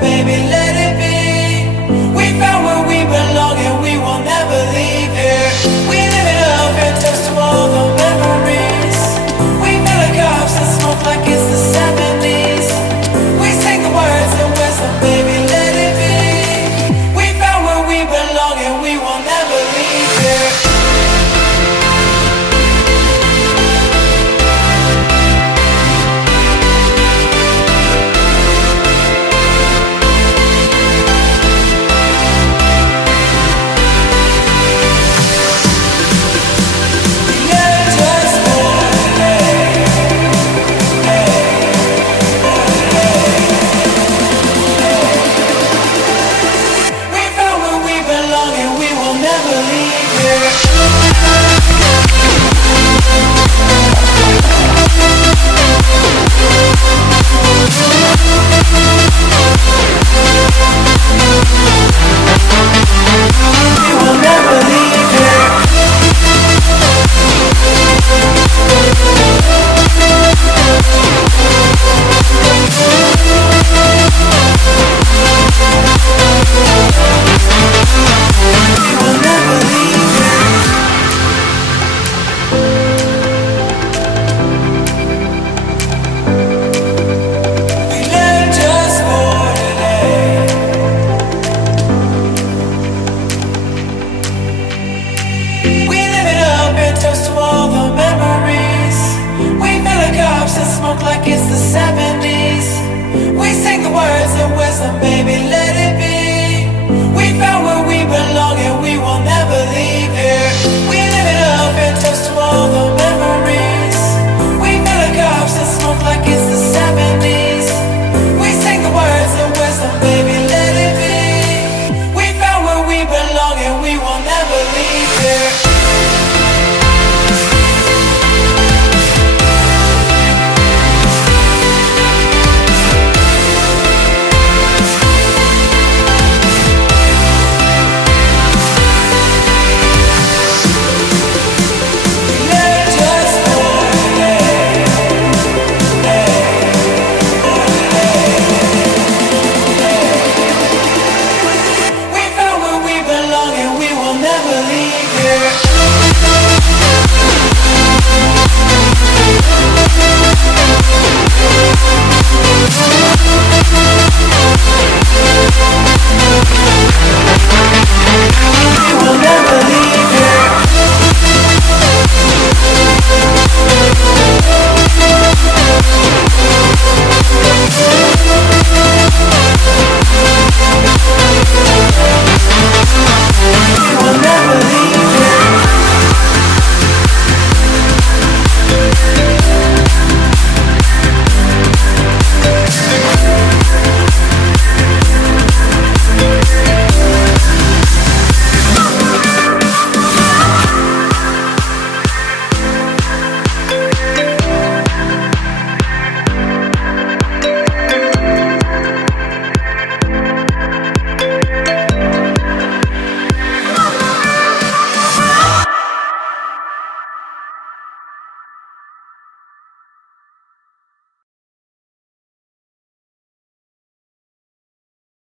baby, let it be. We found where we belong and we will never leave here. We live it up and toast to all the memories. We fill the cups and smoke like it's the 70s. We sing the words and wisdom, baby, let it be. We found where we belong and we will never leave here. Smoke like it's the 70s. We sing the words and wisdom, baby, let it be. We found where we belong and we will never leave here. We live it up and toast to all the memories. We fill the cups and smoke like it's the 70s. We sing the words and wisdom, baby, let it be. We found where we belong and we will never leave here. We found where we belong and we will never leave here.